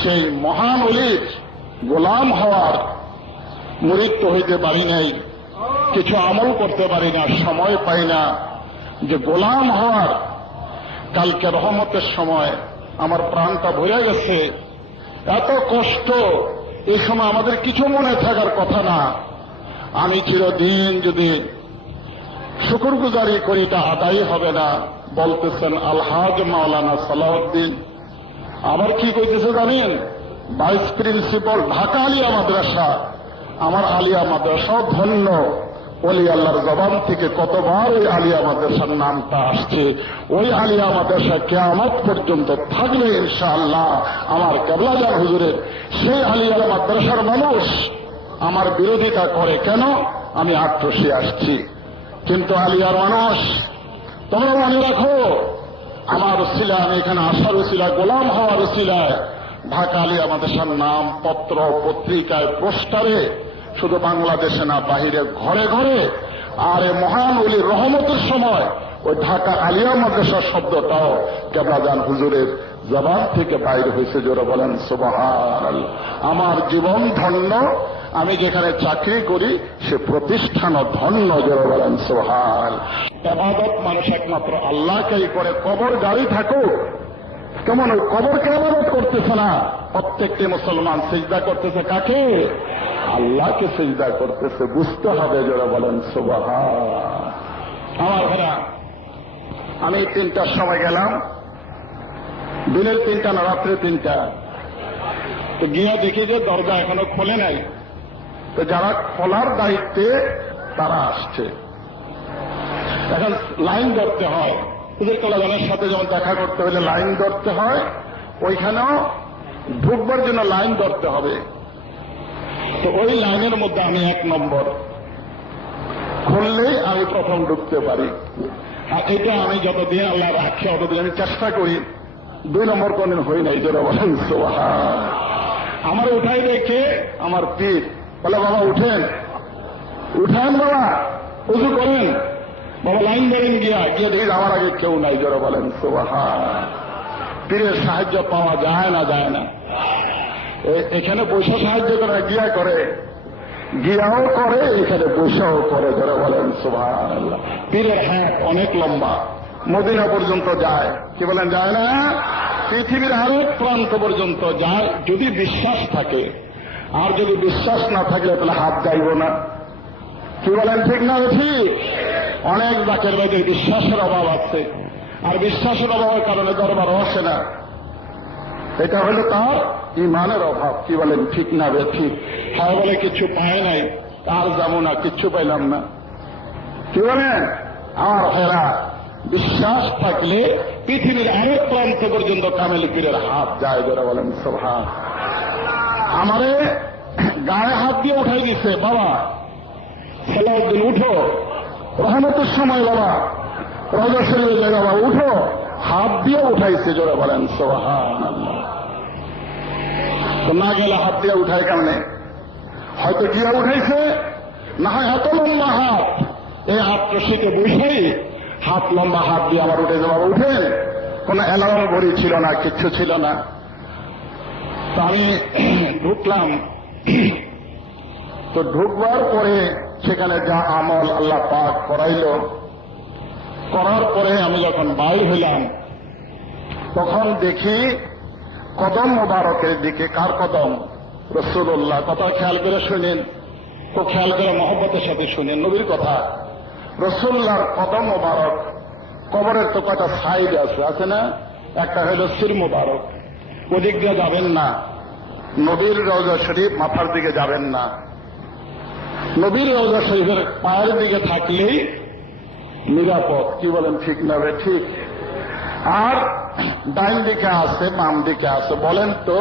সেই মহান অলির গোলাম হওয়ার মুরিদ তো হইতে পারি নাই, কিছু আমল করতে পারি না, সময় পাই না যে গোলাম হওয়ার। কালকে রহমতের সময় আমার প্রাণটা ভরে গেছে, এত কষ্ট। এই সময় আমাদের কিছু মনে থাকার কথা না। আমি চিরদিন যদি শুকরগুজারি করি তা আদায় হবে না, বলতেছেন আলহাজ মাওলানা সালাউদ্দিন। আবার কি কইতেছে জানেন? ভাইস প্রিন্সিপাল ঢাকা আলিয়া মাদ্রাসা। আমার আলিয়া মাদ্রাসাও ধন্য। ওলি আল্লাহর জবান থেকে কতবার ওই আলিয়া মাদ্রাসার নামটা আসছে। ওই আলিয়া মাদ্রাসা কিয়ামত পর্যন্ত থাকলে ইনশাআল্লাহ আমার কেবলাজান হুজুরের সেই আলিয়া মাদ্রাসার মানুষ আমার বিরোধিতা করে কেন? আমি আক্রোশে আসছি। কিন্তু আলিয়ার মানুষ, তোমরা মনে রাখো, আমার উসিলা, আমি এখানে আসার উসিলা, গোলাম হওয়ার উসিলায় ঢাকা আলিয়া মাদ্রাসার নাম পত্র পত্রিকায় পোস্টারে শুধু বাংলাদেশে না, বাহিরে ঘরে ঘরে। আর এ মহান ওলির রহমতের সময় ওই ঢাকা আলিয়া মাদ্রাসা শব্দটাও কেবলাজান হুজুরের জবান থেকে বাইরে হয়েছে। জোরে বলেন সুবহানাল্লাহ। আমার জীবন ধন্য, আমি যেখানে চাকরি করি সে প্রতিষ্ঠানও ধন্য। জোরে বলেন সুবহানাল্লাহ। ইবাদত মানুষ একমাত্র আল্লাহকেই করে। কবর গাড়ি থাকুক, কেমন ওই কবরকে ইবাদত করতেছে না। প্রত্যেকটি মুসলমান সিজদা করতেছে কাকে? আল্লাহকে সিজদা করতেছে। বুঝতে হবে। জোরে বলেন সুবহানাল্লাহ। আমার ভাইরা, আমি 3টার সময় গেলাম, দিনের 3টা না রাত্রে 3টা। তো গিয়ে দেখি যে দরজা এখনো খোলে নাই। তো যারা খোলার দায়িত্বে তারা আসছে। এখন লাইন ধরতে হয়। হুজুর কেবলাজানের সাথে যেমন দেখা করতে হলে লাইন ধরতে হয়, ওইখানেও ঢুকবার জন্য লাইন ধরতে হবে। তো ওই লাইনের মধ্যে আমি 1 নম্বর, খুললেই আমি প্রথম ঢুকতে পারি। আর এটা আমি যতদিন আল্লাহ রাখছে ততদিন আমি চেষ্টা করি। 2 নম্বর কোনদিন হই নাই। যারা বলেন সুবহানাল্লাহ। আমার উঠাই দেখে আমার পীর বলে, বাবা উঠেন, উঠান বাবা, উযু করেন বাবা, লাইন ধরেন। গিয়ে দেখি আমার আগে কেউ নাই। যারা বলেন সুবহানাল্লাহ। পীরের সাহায্য পাওয়া যায় না? যায় না। এখানে বসে সাহায্য করে, গিয়া করে, গিয়াও করে, এখানে বসেও করে। যারা বলেন সুবহানাল্লাহ। পীরের হাত অনেক লম্বা, মদিনা পর্যন্ত যায়। কি বলেন? যায় না? পৃথিবীর আরেক প্রান্ত পর্যন্ত যায়, যদি বিশ্বাস থাকে। আর যদি বিশ্বাস না থাকলে তাহলে হাত যাইব না। কি বলেন? ঠিক না? ঠিক। অনেক জাকের ভাইদের বিশ্বাসের অভাব আছে, আর বিশ্বাসের অভাবের কারণে দরবারও আসে না। এটা হলো তার ইমানের অভাব। কি বলেন? ঠিক না? ঠিক। হ্যাঁ বলে কিছু পায় নাই, আর যাবো না, কিচ্ছু পাইলাম না। কি বলেন? আমার ভাইরা, বিশ্বাস থাকলে পৃথিবীর আরেক প্রান্ত পর্যন্ত কামেল পীরের হাত যায়। যারা বলেন সুবহানাল্লাহ। আমারে গায়ে হাত দিয়ে উঠাই দিচ্ছে, বাবা সালাউদ্দিন উঠো, রহমতের সময় বাবা, রওজা শরীফে যাই বাবা, উঠো। হাত দিয়ে উঠাইছে। যারা বলেন সুবহানাল্লাহ। তো না গেলে হাত দিয়ে উঠায় কেমনে? হয়তো গিয়া উঠাইছে, না হয় এত লম্বা হাত, এই হাত রশিতে বসেই হাত লম্বা হাত দিয়ে আবার উঠে যাওয়া। উঠেন, কোন অ্যালার্ম ঘড়ি ছিল না, কিচ্ছু ছিল না। তো আমি ঢুকলাম। তো ঢুকবার পরে সেখানে যা আমল আল্লাহ পাক করাইল, করার পরে আমি যখন বাইর হইলাম, তখন দেখি কদম মোবারকের দিকে। কার কদম? রাসূলুল্লাহ। কথা খেয়াল করে শুনেন, তো খেয়াল করে মহব্বতের সাথে শুনেন নবীর কথা। রাসূলুল্লাহর কদম মোবারক। কবরের তো কটা সাইড আছে, আছে না? একটা হলো শির মোবারক, ওদিক দিয়ে যাবেন না। নবীর রওজা শরীফ মাথার দিকে যাবেন না। নবীর রওজা শরীফের পায়ের দিকে থাকলেই নিরাপদ। কি বলেন? ঠিক না? ঠিক। আর ডাইন দিকে আছে, বাম দিকে আছে। বলেন তো,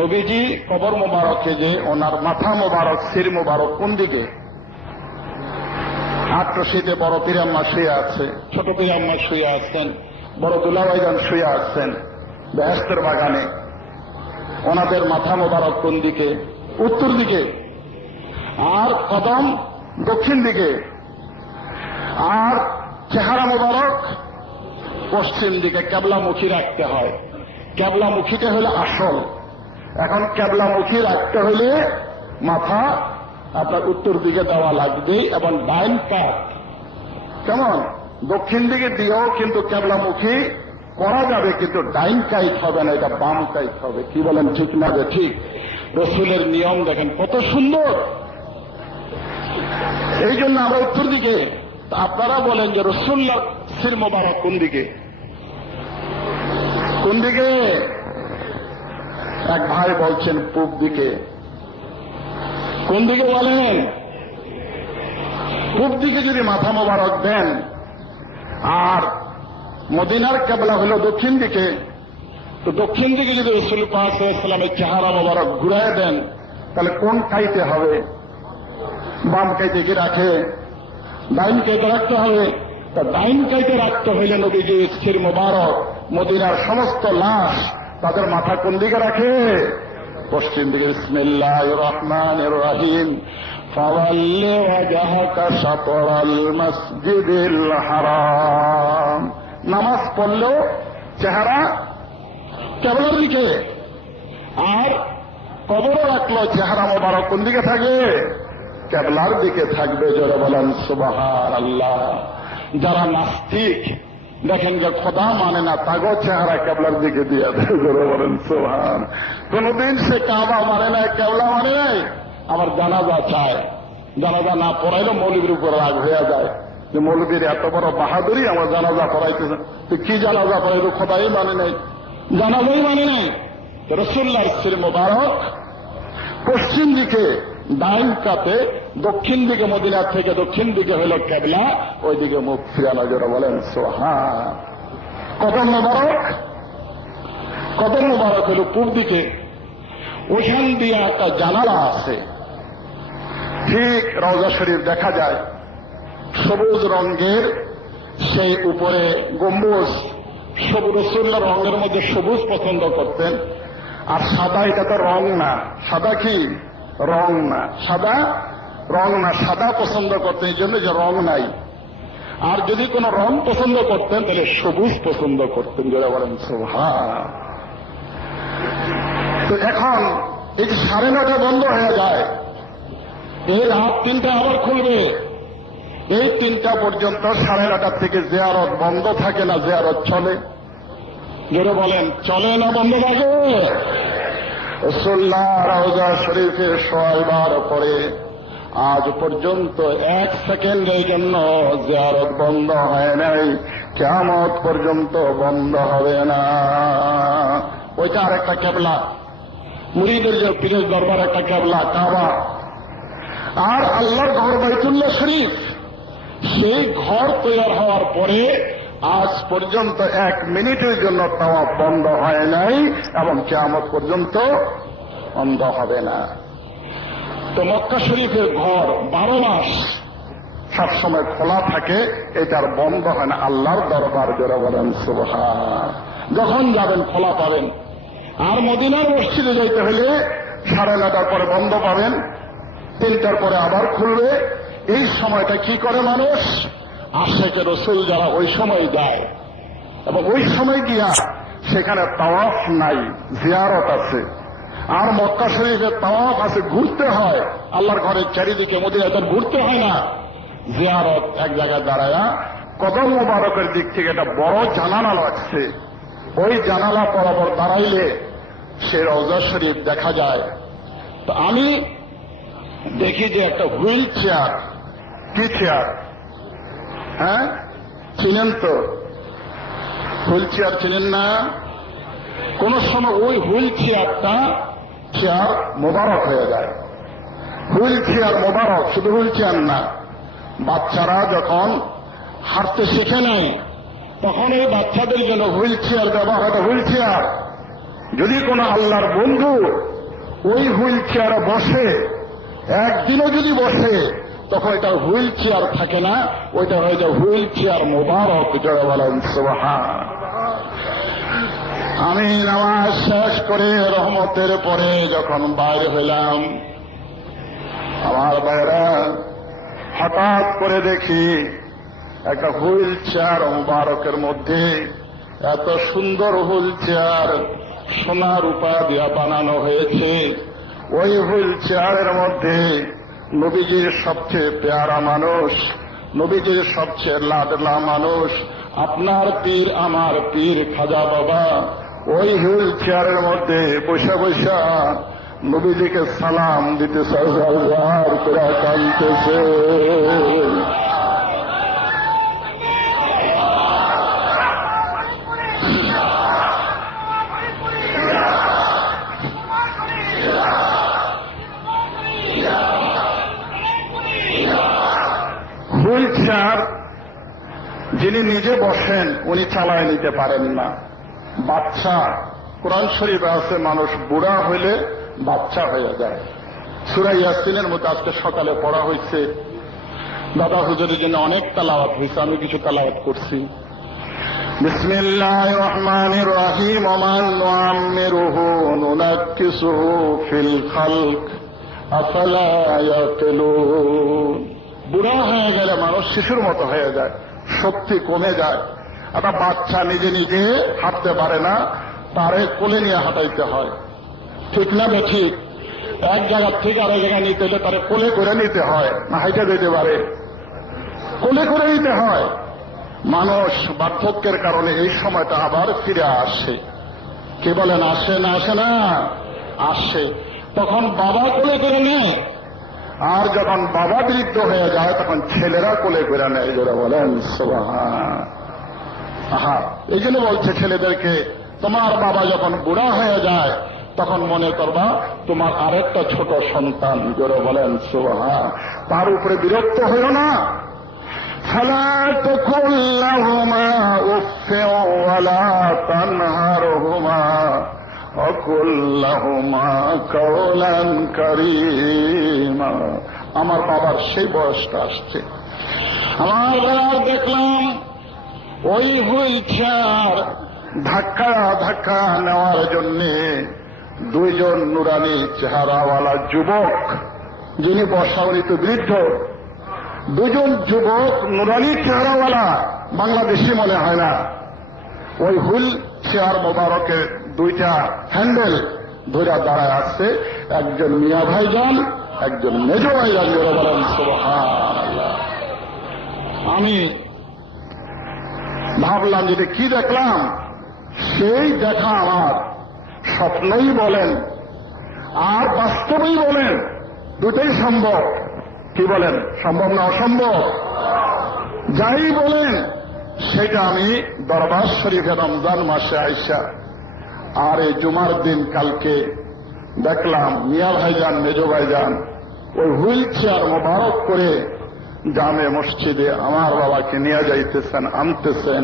নবীজি কবর মোবারকে যে ওনার মাথা মোবারক, শির মোবারক কোন দিকে? আট্রশিতে বড় পীরাম্মা শুয়ে আছে, ছোট পীরাম্মা শুয়ে আছেন, বড় দুলাভাইজান শুয়ে আছেন বেহেশতের বাগানে। ওনাদের মাথা মোবারক কোন দিকে? উত্তর দিকে। আর কদম দক্ষিণ দিকে। আর চেহারা মোবারক পশ্চিম দিকে। কেবলামুখী রাখতে হয়। কেবলামুখীটা হলো আসল। এখন কেবলামুখী রাখতে হলে মাথা আপনার উত্তর দিকে দেওয়া লাগবে এবং ডাইন কাত কেমন দক্ষিণ দিকে দিয়েও কিন্তু কেবলামুখী করা যাবে, কিন্তু ডাইন কাইট হবে না, এটা বাম কাইট হবে। কি বলেন, ঠিক না? যে ঠিক। রসুলের নিয়ম দেখেন কত সুন্দর। এই জন্য আমরা উত্তর দিকে, আপনারা বলেন যে রসুল্লাহ সির মোবারক কোন দিকে? কোন দিকে? এক ভাই বলছেন পূব দিকে। কোন দিকে বলেন? পূব দিকে যদি মাথা মোবারক দেন, আর মদিনার কেবলা হল দক্ষিণ দিকে, তো দক্ষিণ দিকে যদি রসুল পাক সাল্লাল্লাহু আলাইহি ওয়াসাল্লামের চেহারা মোবারক ঘুরায় দেন, তাহলে কোন কাইতে হবে? বাম কাইতে কি রাখে? ডাইন কাইতে রাখতে হবে। তা ডাইন কাইতে রাখতে হইলে নবীজি সির মোবারক মদিনার সমস্ত লাশ তাদের মাথা কোন দিকে রাখে? পশ্চিম দিকে। বিসমিল্লাহির রহমানির রহিম। ফাওয়াল্লি ওয়াজহাকা শাতরাল মসজিদিল হারাম। নামাজ পড়লেও চেহারা কেবলার দিকে, আর কবর রাখলো চেহারা মোবারক কোন দিকে থাকবে? কেবলার দিকে থাকবে। জোরে বলেন সুবহানাল্লাহ। যারা নাস্তিক দেখেন যে খোদা মানে না, তাগো চেহারা কেবলার দিকে দিয়ে দেয়। জোরে বলেন সুবহান। কোনদিন সে কাবা মানে নাই, কেবলা মানে নাই, আবার জানাজা চায়। জানাজা না পড়াইলে মৌলবীর উপর রাগ হয়ে যায় যে মৌলবীর এত বড় বাহাদুরি, আমার জানাজা পড়াইতেছে। তো কি জানাজা পড়াইল? খোদাই মানে নাই, জানাজাই মানে নাই। রাসূলুল্লাহর সির মোবারক পশ্চিম দিকে ডাইন কাতে, দক্ষিণ দিকে মদিনার থেকে দক্ষিণ দিকে হইল কেবলা, ওই দিকে মুখ ফিরানো। জোরে বলেন সুবহান। কদম মোবারক, কদম মোবারক হইল পূব দিকে। ওইখান দিয়ে একটা জানালা আছে, ঠিক রওজা শরীফ দেখা যায়, সবুজ রঙের সেই উপরে গম্বুজ। সবুজ রাসূলুল্লাহ রঙের মধ্যে সবুজ পছন্দ করতেন, আর সাদা এটা তো রং না। সাদা কি? রং না। সাদা রং না, সাদা পছন্দ করতেন, এই জন্য যে রং নাই। আর যদি কোন রং পছন্দ করতেন তাহলে সবুজ পছন্দ করতেন। যারা বলেন সুবহান। তো এখন এই 9:30 বন্ধ হয়ে যায়, এই রাত 3টা আবার খুলবে। এই 3টা পর্যন্ত 9:30 থেকে জিয়ারত বন্ধ থাকে না, জিয়ারত চলে। জোরে বলেন, চলে না বন্ধ থাকে? রাসূলুল্লাহ রওজা শরীফে 100 বার পরে আজ পর্যন্ত 1 সেকেন্ডের জন্য জিয়ারত বন্ধ হয় নাই, কিয়ামত পর্যন্ত বন্ধ হবে না। ওইটা আর একটা কেবলা, মুরিদের যে পীরের দরবার একটা কেবলা কাবা, আর আল্লাহর ঘর বাইতুল্লাহ শরীফ। সেই ঘর তৈরি হওয়ার পরে আজ পর্যন্ত 1 মিনিটের জন্য তাওয়াফ বন্ধ হয় নাই, এবং কিয়ামত পর্যন্ত বন্ধ হবে না। তো মক্কা শরীফের ঘর 12 মাস সবসময় খোলা থাকে, এটার বন্ধ হয় না। আল্লাহর দরবার। জোরে বলেন সুবহান। যখন যাবেন খোলা পাবেন। আর মদিনার মসজিদে যাইতে হলে 9:30 পরে বন্ধ পাবেন, 3টার পরে আবার খুলবে। এই সময়টা কি করে মানুষ? আশেকে রসুল যারা ওই সময় যায়, এবং ওই সময় গিয়া সেখানে তাওয়াফ নাই, জিয়ারত আছে। আর মক্কা শরীফের তাওয়াফ আছে, ঘুরতে হয়। আল্লাহর ঘরের চারিদিকে মদিনাতে ঘুরতে হয় না, জিয়ারত এক জায়গায় দাঁড়ায়া। কদম মোবারকের দিক থেকে একটা বড় জানালা লাগছে, ওই জানালা বরাবর দাঁড়াইলে সে রওজা শরীফ দেখা যায়। তো আমি দেখি যে একটা হুইল চেয়ার। কি চেয়ার? হ্যাঁ, চিনেন তো? হুইল চেয়ার চিনেন না? কোন সময় ওই হুইল চেয়ারটা চেয়ার মোবারক হয়ে যায়। হুইল চেয়ার মোবারক, শুধু হুইল চেয়ার না, বাচ্চারা যখন হাঁটতে শিখে নাই তখন এই বাচ্চাদের জন্য হুইল চেয়ার ব্যবহার হয়। হুইল চেয়ার যদি কোনো আল্লাহর বন্ধু ওই হুইল চেয়ারে বসে, একদিনও যদি বসে, তখন এটা হুইল চেয়ার থাকে না, ওইটা হয়ে যায় হুইল চেয়ার মোবারক। যারা বলেন সুবহান। আমি নামাজ শেষ করে রহমতের পরে যখন বাইরে হইলাম, আমার বাইরা হঠাৎ করে দেখি একটা হুইল চেয়ার মোবারকের মধ্যে, এত সুন্দর হুইল চেয়ার, সোনা রূপা দিয়া বানানো হয়েছে। ওই হুইল চেয়ারের মধ্যে নবীজির সবচেয়ে পেয়ারা মানুষ, নবীজির সবচেয়ে লাডলা মানুষ, আপনার পীর আমার পীর খাজা বাবা ওই হুইল চেয়ারের মধ্যে বসে বসে নবীজিকে সালাম দিতে সরকার করে কাঁদতেছে। হুইল চেয়ার যিনি নিজে বসেন উনি চালায় নিতে পারেন না। বাচ্চা, কোরআন শরীফে আছে মানুষ বুড়া হইলে বাচ্চা হয়ে যায়। সূরা ইয়াসিনের মধ্যে আজকে সকালে পড়া হয়েছে, দাদা হুজুরের জন্য অনেক তালাওয়াত হয়েছে, আমি কিছু তালাওয়াত করছি। বিসমিল্লাহির রহমানির রহিম ওমান নুআম্মিরুহু নুনাক্কিসুহু ফিল খালক আফালা ইয়াকিলুন। বুড়া হয়ে গেলে মানুষ শিশুর মতো হয়ে যায়, শক্তি কমে যায়। একটা বাচ্চা নিজে নিজে হাঁটতে পারে না, তারে কোলে নিয়ে হাঁটাইতে হয়, ঠিক না ঠিক? এক জায়গার থেকে আরেক জায়গায় নিতে হলে তারে কোলে করে নিতে হয়, না হাইটে দিতে পারে, কোলে করে নিতে হয়। মানুষ বার্ধক্যের কারণে এই সময়টা আবার ফিরে আসে। কি বলেন, আসে না? আসে না? আসে। তখন বাবা কোলে করে নেয়, আর যখন বাবা বৃদ্ধ হয়ে যায় তখন ছেলেরা কোলে করে নেয়। যারা বলেন সুবহান। আহা, এই জন্য বলছে ছেলেদেরকে, তোমার বাবা যখন বুড়া হয়ে যায় তখন মনে করবা তোমার আরেকটা ছোট সন্তান। যারা বলেন সুবহান। তার উপরে বিরক্ত হইও না। ফালা তাকুল্লাহুমা উফফি ওয়ালা তানহারহুমা ওয়াকুল্লাহুমা কাওলান কারীমা। আমার বাবার সেই বয়সটা আসছে। আমার বাবার দেখলাম ওই হুইল চেয়ার ধাক্কা ধাক্কা নেওয়ার জন্যে দুইজন নুরানি চেহারাওয়ালা যুবক, যিনি বর্ষাবৃত বৃদ্ধ, দুজন যুবক নুরানি চেহারাওয়ালা, বাংলাদেশি মনে হয় না, ওই হুইল চেয়ার মোবারকের দুইটা হ্যান্ডেল ধরে দাঁড়ায় আসছে। একজন মিয়া ভাইজান, একজন মেজ ভাইজান। বলেন সুবহানাল্লাহ। আমি ভাবলাম যে কি দেখলাম, সেই দেখা আমার স্বপ্নই বলেন আর বাস্তবেই বলেন, দুটোই সম্ভব। কি বলেন, সম্ভব না অসম্ভব? যাই বলেন সেটা আমি দরবার শরীফে রমজান মাসে আইসা আর এই জুমার দিন কালকে দেখলাম মিয়া ভাইজান মেজ ভাইজান ওই হুইল চেয়ার মোবারক করে জামে মসজিদে আমার বাবাকে নিয়ে যাইতেছেন, আনতেছেন।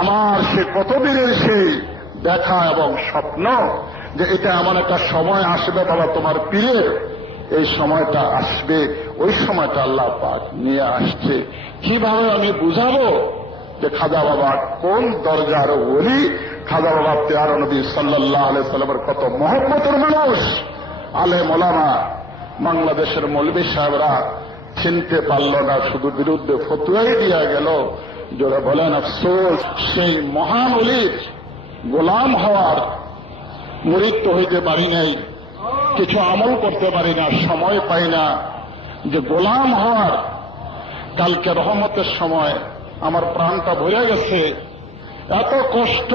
আমার সে কতদিনের সেই দেখা এবং স্বপ্ন যে এটা এমন একটা সময় আসবে বাবা তোমার পীরের, এই সময়টা আসবে, ওই সময়টা আল্লাহ পাক নিয়ে আসছে। কিভাবে আমি বুঝাবো যে খাজা বাবা কোন দরজার ওলি, খাজা বাবা পেয়ারা নবী সাল্লাল্লাহু আলাইহি সাল্লামের কত মহব্বতের মানুষ। আলেম ওলামা, বাংলাদেশের মৌলভী সাহেবরা চিনতে পারল না, শুধু বিরুদ্ধে ফতোয়াই দিয়া গেল। যারা বলেন আফসোস, সেই মহান ওলির গোলাম হওয়ার মুরিদ তো হইতে পারি নাই, কিছু আমল করতে পারি না, সময় পাই না যে গোলাম হওয়ার। কালকে রহমতের সময় আমার প্রাণটা ভরে গেছে, এত কষ্ট।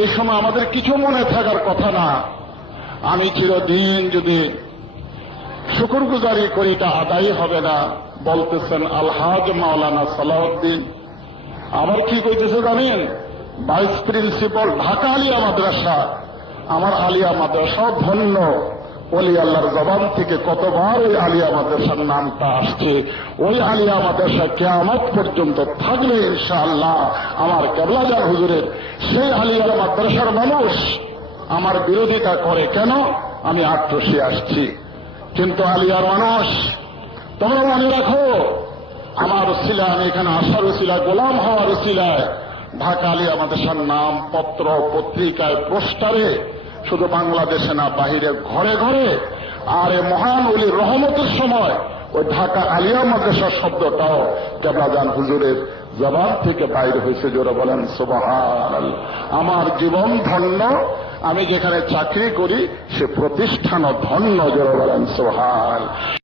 এই সময় আমাদের কিছু মনে থাকার কথা না। আমি চিরদিন যদি শুকরগুজারি করি তা আদায় হবে না। বলতেছেন আলহাজ মাওলানা সালাউদ্দিন। আবার কি কইতেছে জানেন? ভাইস প্রিন্সিপাল ঢাকা আলিয়া মাদ্রাসা। আমার আলিয়া মাদ্রাসা ধন্য। ওলি আল্লাহর জবান থেকে কতবার ওই আলিয়া মাদ্রাসার নামটা আসছে। ওই আলিয়া মাদ্রাসা কিয়ামত পর্যন্ত থাকলে ইনশাআল্লাহ আমার কেবলাজান হুজুরের সেই আলিয়া মাদ্রাসার মানুষ আমার বিরোধিতা করে কেন? আমি আক্রোশে আসছি, কিন্তু আলিয়ার মানুষ তোমরা মনে রাখো, আমার উসিলা, আমি এখানে আসার উসিলা, গোলাম হওয়ার উসিলায় ঢাকা আলিয়া মাদ্রাসার নাম পত্র পত্রিকায় পোস্টারে শুধু বাংলাদেশে না বাহিরে ঘরে ঘরে। আর এ মহান ওলির রহমতের সময় ওই ঢাকা আলিয়া মাদ্রাসা শব্দটাও কেবলাজান হুজুরের জবান থেকে বাইর হয়েছে, জোরে বলেন সুবহানাল্লাহ। আমার জীবন ধন্য, আমি যেখানে চাকরি করি সে প্রতিষ্ঠানও ধন্য, জোরে বলেন সুবহানাল্লাহ।